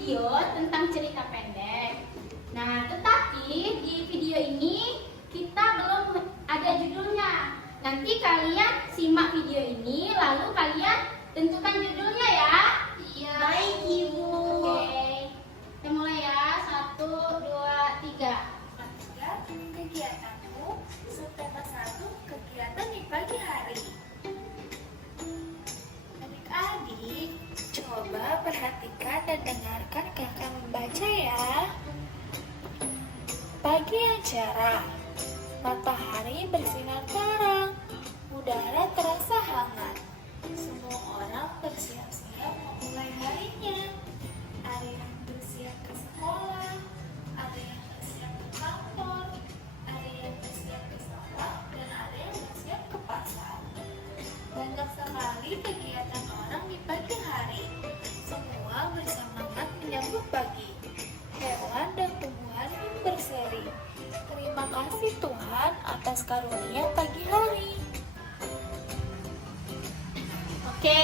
video tentang cerita pendek. Nah, tetapi di video ini kita belum ada judulnya. Nanti kalian simak video ini, lalu kalian tentukan judulnya ya. Iya. Baik, Ibu. Oke. Kita mulai ya. 1, 2, 3. Kegiatanmu. Subtema 1, kegiatan di pagi hari. Adik-adik, coba perhatikan dan dengarkan kakak membaca ya. Pagi yang cerah, matahari bersinar terang, udara terasa hangat. Semua orang bersiap-siap memulai harinya. Ada yang bersiap ke sekolah, ada yang bersiap ke kantor, ada yang bersiap ke sawah, dan ada yang bersiap ke pasar. Banyak sekali kegiatan orang di pagi hari. Semua bersemangat menyambut pagi. Hewan dan tumbuhan pun berseri. Terima kasih Tuhan atas karunia pagi hari. Oke.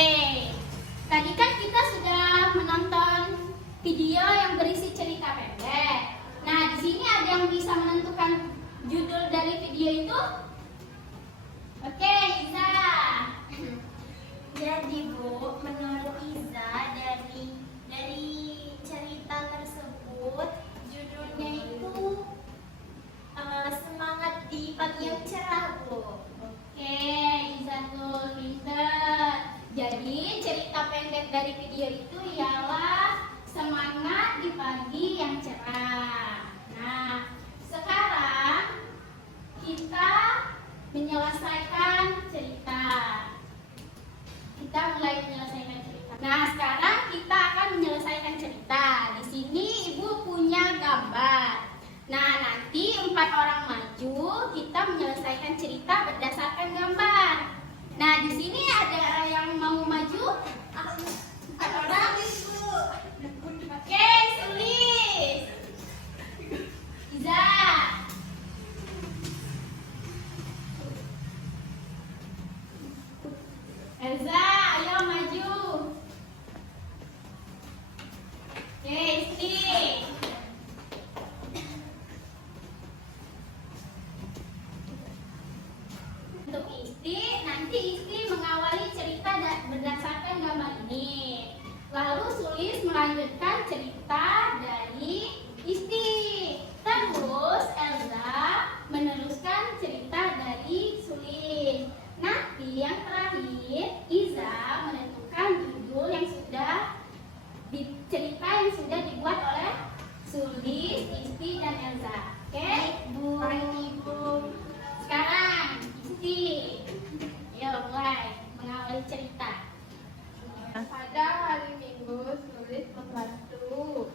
Tadi kan kita sudah menonton video yang berisi cerita pendek. Nah, di sini ada yang bisa menentukan judul dari video itu? Oke, Iza. Jadi Bu, menurut Iza dari cerita tersebut judulnya itu semangat di pagi yang cerah Bu. Oke, Iza tuh pinter. Jadi cerita pendek dari video itu ialah semangat di pagi yang cerah. Nah, sekarang kita menyelesaikan cerita. Kita mulai menyelesaikan cerita. Nah, sekarang kita akan menyelesaikan cerita. Di sini Ibu punya gambar. Nah, nanti 4 orang maju, kita menyelesaikan cerita berdasarkan gambar. Nah, di sini ada yang mau maju? 4 orang. Oke, Sulis. Iza. Elza, ayo maju. Oke, Isti. Untuk Isti, nanti Isti mengawali cerita berdasarkan gambar ini. Lalu Sulis melanjutkan cerita dari Isti. Terus Elza meneruskan cerita dari Sulis. Nanti yang terakhir Iza menentukan judul yang sudah cerita yang sudah dibuat oleh Sulis, Isti, dan Elza. Oke? Bu. Baik, Ibu. Sekarang Isti, ayo mulai mengawali cerita. Pada hari Minggu, Sulis membantu.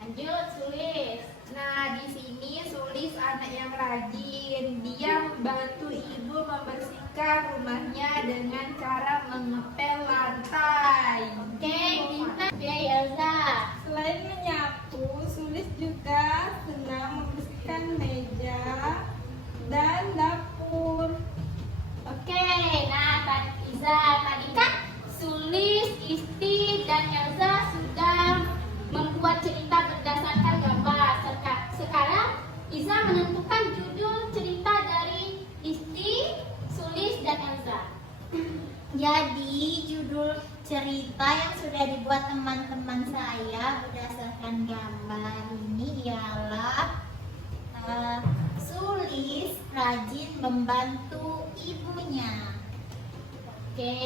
Lanjut, Sulis. Nah, di sini Sulis anak yang rajin. Dia membantu ibu membersihkan rumahnya dengan cara mengepel lantai. Oke, pintar. Oke, Elza. Selain menyapu, Sulis juga senang membersihkan meja dan dapur. Oke, nah Iza tadi kan Sulis, Isti, dan Elza sudah membuat cerita berdasarkan gambar. Sekarang Iza menentukan judul cerita dari Isti, Sulis, dan Elza. Jadi judul cerita yang sudah dibuat teman-teman saya berdasarkan gambar ini ialah Sulis rajin membantu ibunya. Oke,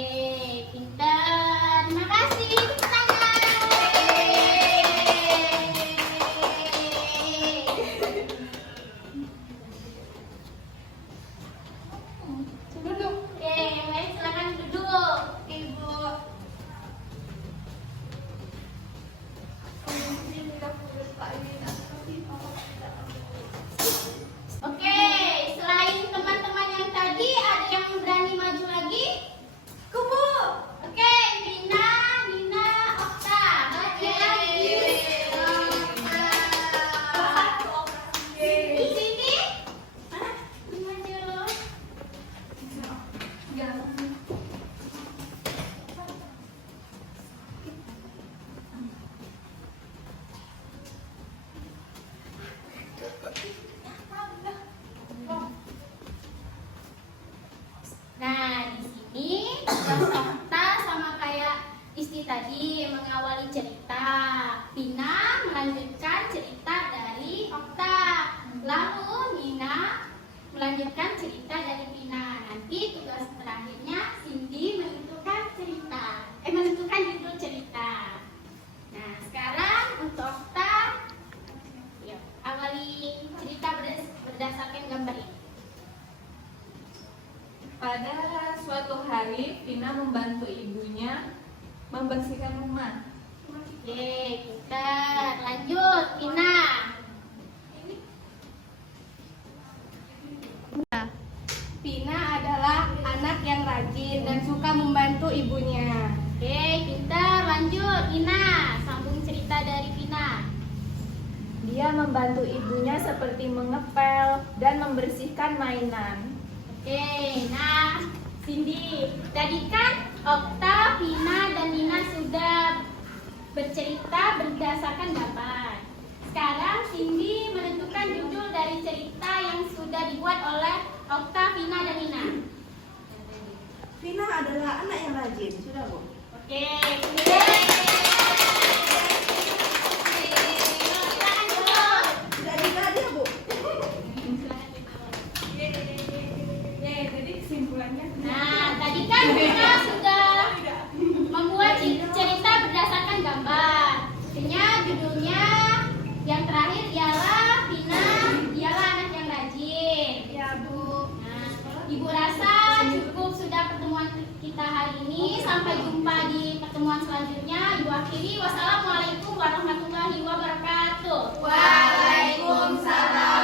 pintar. Terima kasih. Tepuk tangan. Duduk. Oke, yang lain silakan duduk. Ibu. Oke, selain teman-teman yang tadi, ada yang berani maju lagi? Kubu. Oke, Nina, Okta, maju lagi. Di sini, maju. Nah, di sini tugas Okta sama kayak Isti tadi mengawali cerita. Pina melanjutkan cerita dari Okta. Lalu Nina melanjutkan cerita dari Pina. Nanti tugas terakhirnya Cindy menentukan menentukan judul cerita. Nah, sekarang untuk Okta, yuk, awali cerita berdasarkan gambar ini. Pada suatu hari, Pina membantu ibunya membersihkan rumah. Oke, kita lanjut. Pina. Pina adalah anak yang rajin dan suka membantu ibunya. Oke, pintar. Lanjut. Pina, sambung cerita dari Pina. Dia membantu ibunya seperti mengepel dan membersihkan mainan. Oke, nah Cindy, tadi kan Okta, Pina, dan Nina sudah bercerita berdasarkan gambar. Sekarang Cindy menentukan judul dari cerita yang sudah dibuat oleh Okta, Pina, dan Nina. Vina adalah anak yang rajin, sudah Bu? Oke, Tidak juga dia Bu? Jadi kesimpulannya. nah tadi kan kita sudah membuat cerita berdasarkan gambar. Artinya judulnya yang terakhir ialah Pina, ialah anak yang rajin. Ya Bu. Nah, Ibu rasa cukup sudah pertemuan kita hari ini. Sampai jumpa di pertemuan selanjutnya. Ibu akhiri. Wassalamualaikum warahmatullahi wabarakatuh. Waalaikumsalam.